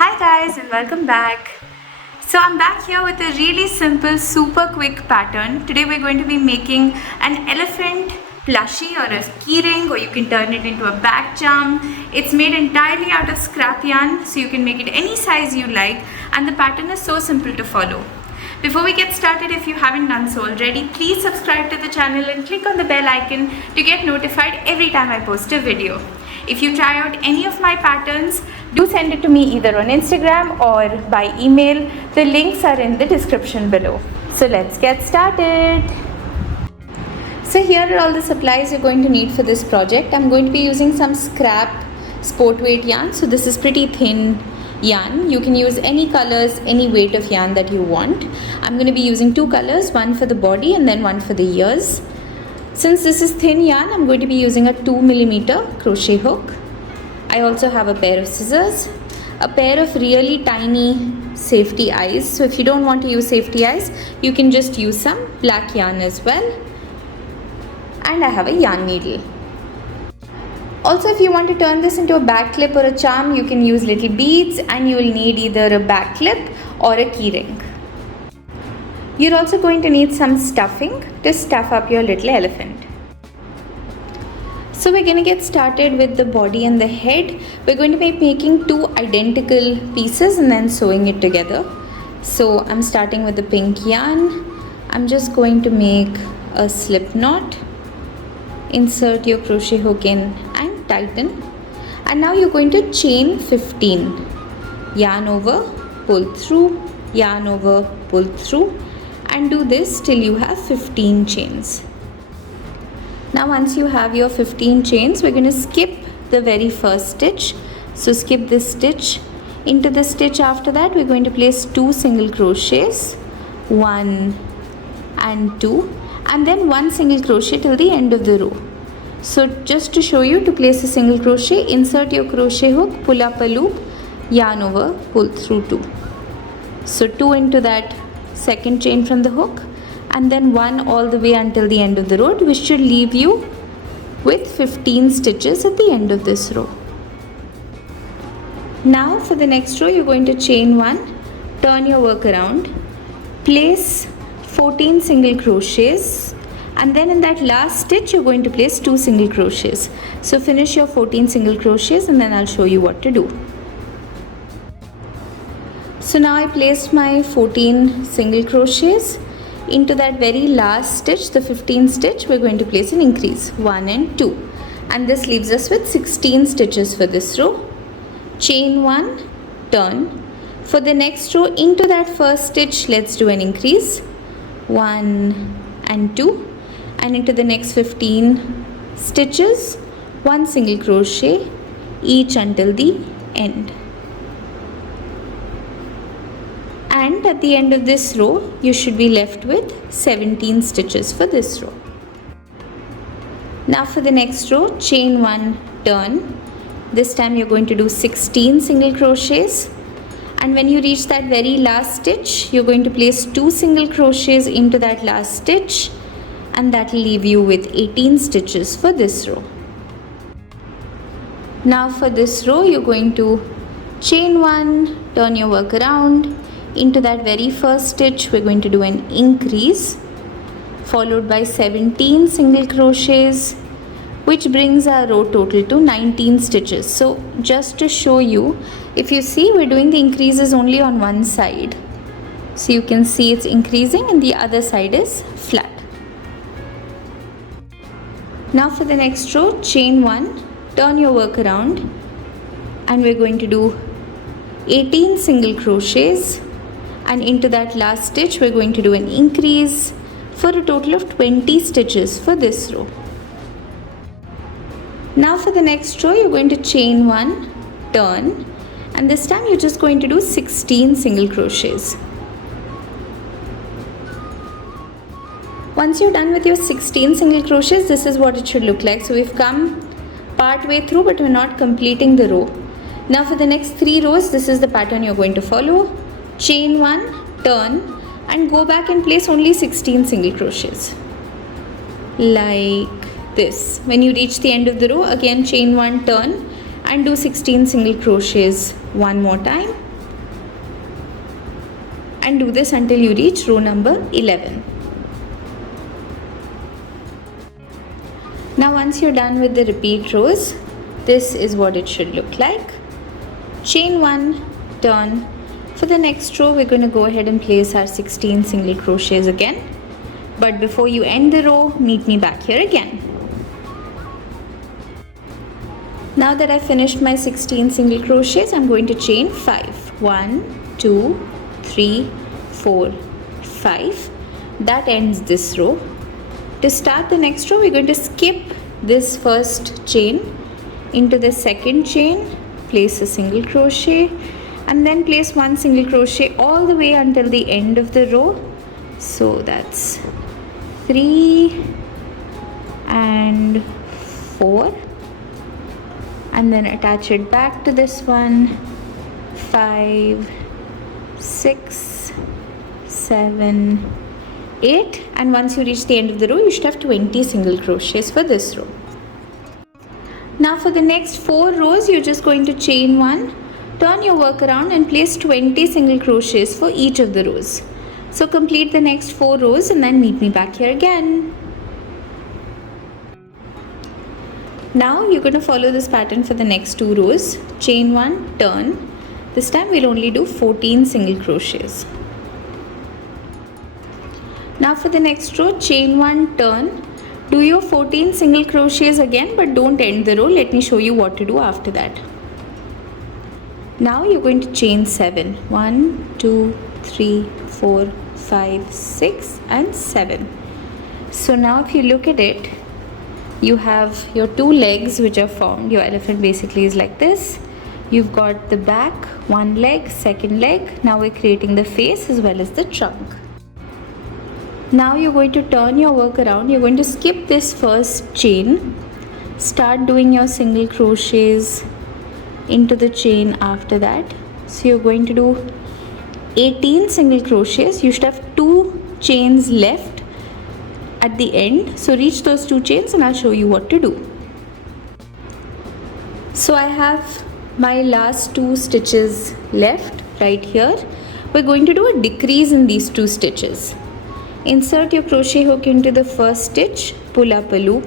Hi guys and welcome back. So I'm back here with a really simple, super quick pattern. Today we're going to be making an elephant plushie or a keyring, or you can turn it into a bag charm. It's made entirely out of scrap yarn, so you can make it any size you like, and the pattern is so simple to follow. Before we get started, if you haven't done so already, please subscribe to the channel and click on the bell icon to get notified every time I post a video. If you try out any of my patterns, do send it to me either on Instagram or by email. The links are in the description below. So let's get started. So here are all the supplies you're going to need for this project. I'm going to be using some scrap sport weight yarn. So this is pretty thin yarn. You can use any colors, any weight of yarn that you want. I'm going to be using two colors, one for the body and then one for the ears. Since this is thin yarn, I'm going to be using a 2mm crochet hook. I also have a pair of scissors, a pair of really tiny safety eyes. So if you don't want to use safety eyes, you can just use some black yarn as well. And I have a yarn needle. Also, if you want to turn this into a back clip or a charm, you can use little beads, and you will need either a back clip or a keyring. You're also going to need some stuffing to stuff up your little elephant. So we're going to get started with the body and the head. We're going to be making two identical pieces and then sewing it together. So I'm starting with the pink yarn. I'm just going to make a slip knot. Insert your crochet hook in and tighten. And now you're going to chain 15. Yarn over, pull through, yarn over, pull through. And do this till you have 15 chains. Now once you have your 15 chains, we're going to skip the very first stitch. So skip this stitch. Into the stitch after that, we're going to place 2 single crochets, 1 and 2, and then 1 single crochet till the end of the row. So just to show you, to place a single crochet, insert your crochet hook, pull up a loop, yarn over, pull through 2. So 2 into that second chain from the hook, and then 1 all the way until the end of the row, which should leave you with 15 stitches at the end of this row. Now for the next row, you're going to chain 1, turn your work around, place 14 single crochets, and then in that last stitch you're going to place 2 single crochets. So finish your 14 single crochets and then I'll show you what to do. So now I placed my 14 single crochets. Into that very last stitch, the 15th stitch, we're going to place an increase, 1 and 2. And this leaves us with 16 stitches for this row. Chain 1, turn. For the next row, into that first stitch, let's do an increase, 1 and 2. And into the next 15 stitches, 1 single crochet, each until the end. And at the end of this row, you should be left with 17 stitches for this row. Now for the next row, chain 1, turn. This time you're going to do 16 single crochets. And when you reach that very last stitch, you're going to place 2 single crochets into that last stitch. And that will leave you with 18 stitches for this row. Now for this row, you're going to chain 1, turn your work around. Into that very first stitch, we're going to do an increase, followed by 17 single crochets, which brings our row total to 19 stitches. So just to show you, if you see, we're doing the increases only on one side. So you can see it's increasing and the other side is flat. Now for the next row, chain 1, turn your work around, and we're going to do 18 single crochets. And into that last stitch, we're going to do an increase for a total of 20 stitches for this row. Now for the next row, you're going to chain 1, turn, and this time you're just going to do 16 single crochets. Once you're done with your 16 single crochets, this is what it should look like. So we've come part way through, but we're not completing the row. Now for the next 3 rows, this is the pattern you're going to follow. Chain 1, turn, and go back and place only 16 single crochets like this. When you reach the end of the row, again chain 1, turn, and do 16 single crochets one more time. and do this until you reach row number 11. Now once you're done with the repeat rows, this is what it should look like. Chain 1, turn. For the next row, we're going to go ahead and place our 16 single crochets again. But before you end the row, meet me back here again. Now that I've finished my 16 single crochets, I'm going to chain 5. 1, 2, 3, 4, 5. That ends this row. To start the next row, we're going to skip this first chain into the second chain, place a single crochet, and then place one single crochet all the way until the end of the row. So that's 3 and 4. And then attach it back to this one. 5, 6, 7, 8, and once you reach the end of the row, you should have 20 single crochets for this row. Now for the next 4 rows, you're just going to chain 1, turn your work around and place 20 single crochets for each of the rows. So complete the next 4 rows and then meet me back here again. Now you're going to follow this pattern for the next 2 rows. Chain 1, turn. This time we'll only do 14 single crochets. Now for the next row, chain 1, turn. Do your 14 single crochets again, but don't end the row. Let me show you what to do after that. Now you're going to chain 7. 1, 2, 3, 4, 5, 6 and 7. So now if you look at it, you have your 2 legs which are formed. Your elephant basically is like this. You've got the back, one leg, second leg. Now we're creating the face as well as the trunk. Now you're going to turn your work around. You're going to skip this first chain. Start doing your single crochets into the chain after that. So you're going to do 18 single crochets. You should have 2 chains left at the end. So reach those 2 chains and I'll show you what to do. So I have my last 2 stitches left right here. We're going to do a decrease in these 2 stitches. Insert your crochet hook into the first stitch, pull up a loop.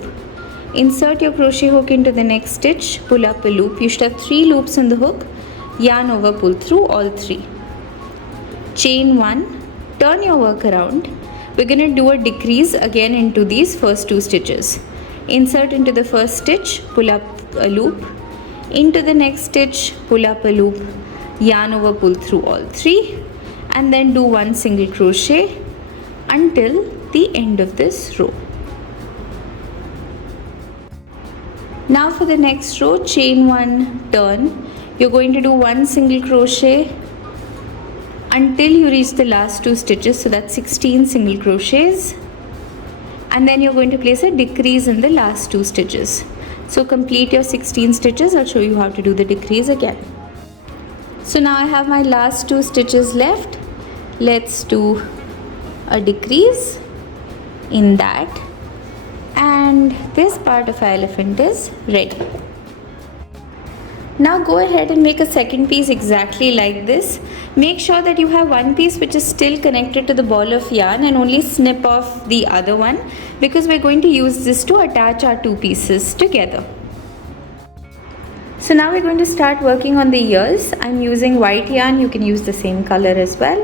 Insert your crochet hook into the next stitch, pull up a loop. You should have 3 loops in the hook. Yarn over, pull through all 3. Chain 1, turn your work around. We're going to do a decrease again into these first 2 stitches. Insert into the first stitch, pull up a loop. Into the next stitch, pull up a loop. Yarn over, pull through all 3. And then do 1 single crochet until the end of this row. Now for the next row, chain 1, turn. You're going to do 1 single crochet until you reach the last 2 stitches, so that's 16 single crochets, and then you're going to place a decrease in the last 2 stitches. So complete your 16 stitches. I'll show you how to do the decrease again. So now I have my last 2 stitches left. Let's do a decrease in that, and this part of our elephant is ready. Now go ahead and make a second piece exactly like this. Make sure that you have one piece which is still connected to the ball of yarn and only snip off the other one, because we're going to use this to attach our 2 pieces together. So now we're going to start working on the ears. I'm using white yarn. You can use the same color as well.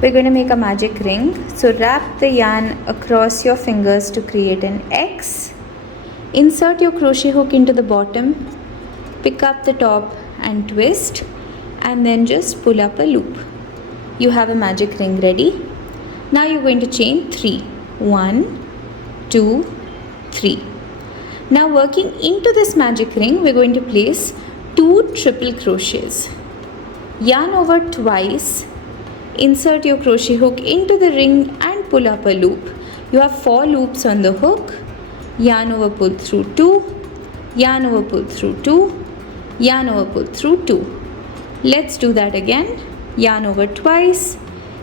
We're going to make a magic ring. So wrap the yarn across your fingers to create an X. Insert your crochet hook into the bottom. Pick up the top and twist, and then just pull up a loop. You have a magic ring ready. Now you're going to chain 3. 1, 2, 3. Now working into this magic ring, we're going to place 2 triple crochets. Yarn over twice. Insert your crochet hook into the ring and pull up a loop. You have 4 loops on the hook. Yarn over, pull through 2. Yarn over, pull through 2. Yarn over, pull through 2. Let's do that again. Yarn over twice.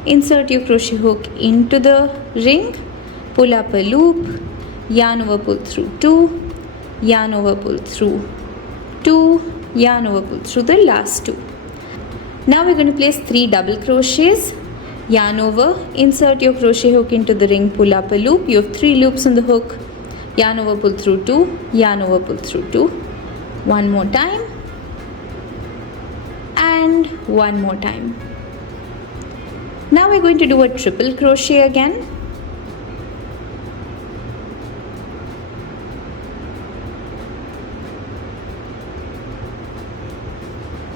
Insert your crochet hook into the ring. Pull up a loop. Yarn over, pull through 2. Yarn over, pull through 2. Yarn over, pull through the last 2. Now we're going to place 3 double crochets, yarn over, insert your crochet hook into the ring, pull up a loop. You have 3 loops on the hook, yarn over, pull through 2, yarn over, pull through 2. One more time and one more time. Now we're going to do a triple crochet again.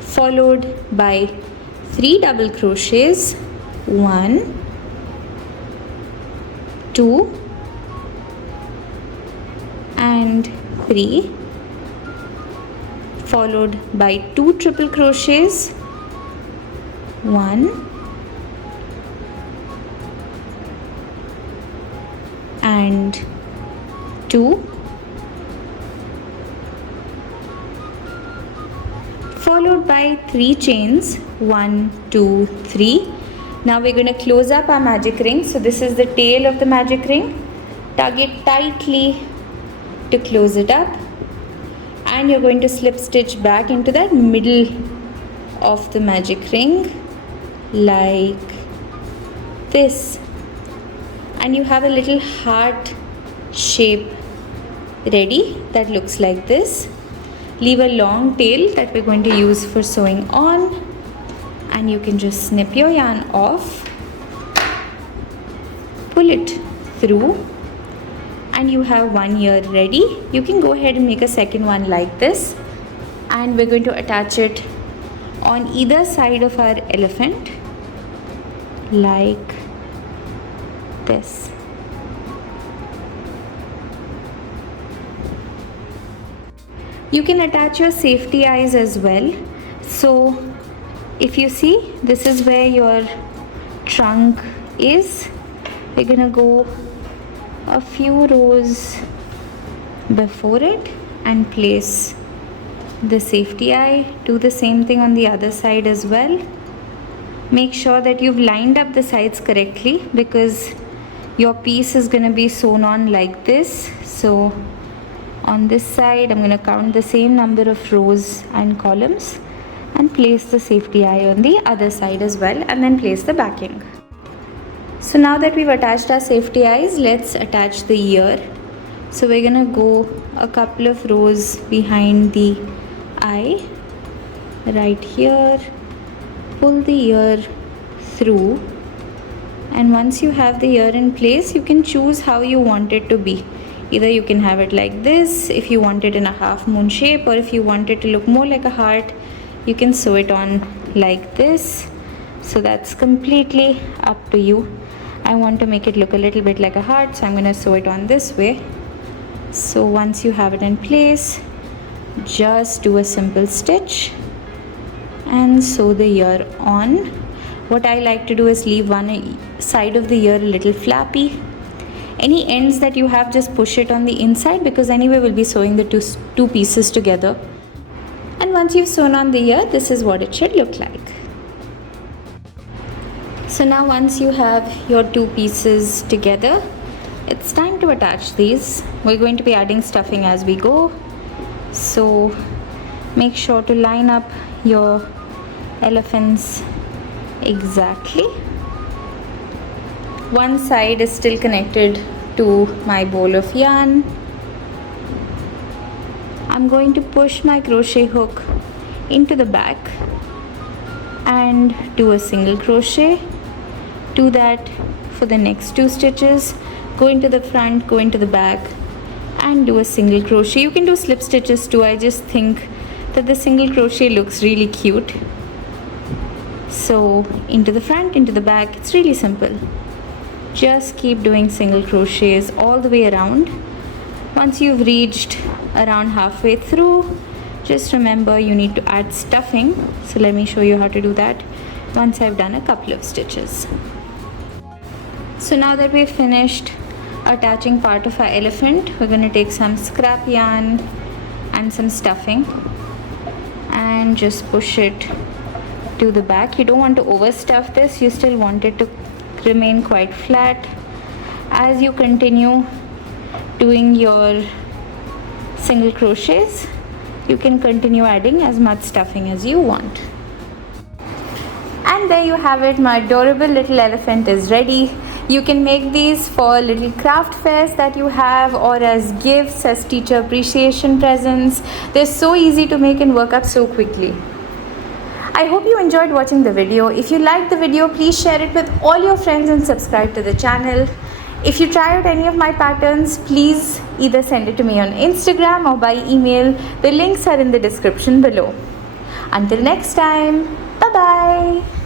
Followed by 3 double crochets, 1, 2 and 3, followed by 2 triple crochets, 1 and 2, followed by 3 chains, 1, 2, 3. Now we're going to close up our magic ring. So this is the tail of the magic ring. Tug it tightly to close it up, and you're going to slip stitch back into that middle of the magic ring like this, and you have a little heart shape ready that looks like this. Leave a long tail that we're going to use for sewing on, and you can just snip your yarn off, pull it through, and you have one ear ready. You can go ahead and make a second one like this, and we're going to attach it on either side of our elephant like this. You can attach your safety eyes as well. So if you see, this is where your trunk is. We're gonna go a few rows before it and place the safety eye. Do the same thing on the other side as well. Make sure that you've lined up the sides correctly, because your piece is gonna be sewn on like this. So on this side, I'm going to count the same number of rows and columns and place the safety eye on the other side as well, and then place the backing. So now that we've attached our safety eyes, let's attach the ear. So we're going to go a couple of rows behind the eye right here, pull the ear through, and once you have the ear in place, you can choose how you want it to be. Either you can have it like this if you want it in a half moon shape, or if you want it to look more like a heart, you can sew it on like this. So that's completely up to you. I want to make it look a little bit like a heart, so I'm going to sew it on this way. So once you have it in place, just do a simple stitch and sew the ear on. What I like to do is leave one side of the ear a little flappy. Any ends that you have, just push it on the inside, because anyway we'll be sewing the two pieces together. And once you've sewn on the ear, this is what it should look like. So now once you have your 2 pieces together, it's time to attach these. We're going to be adding stuffing as we go. So make sure to line up your elephants exactly. One side is still connected to my ball of yarn. I'm going to push my crochet hook into the back and do a single crochet. Do that for the next 2 stitches. Go into the front, go into the back and do a single crochet. You can do slip stitches too. I just think that the single crochet looks really cute. So into the front, into the back, it's really simple. Just keep doing single crochets all the way around. Once you've reached around halfway through, just remember you need to add stuffing. So let me show you how to do that once I've done a couple of stitches. So now that we've finished attaching part of our elephant, we're going to take some scrap yarn and some stuffing and just push it to the back. You don't want to overstuff this, you still want it to remain quite flat. As you continue doing your single crochets, you can continue adding as much stuffing as you want. And there you have it, my adorable little elephant is ready. You can make these for little craft fairs that you have, or as gifts, as teacher appreciation presents. They're so easy to make and work up so quickly. I hope you enjoyed watching the video. If you liked the video, please share it with all your friends and subscribe to the channel. If you try out any of my patterns, please either send it to me on Instagram or by email. The links are in the description below. Until next time, bye-bye.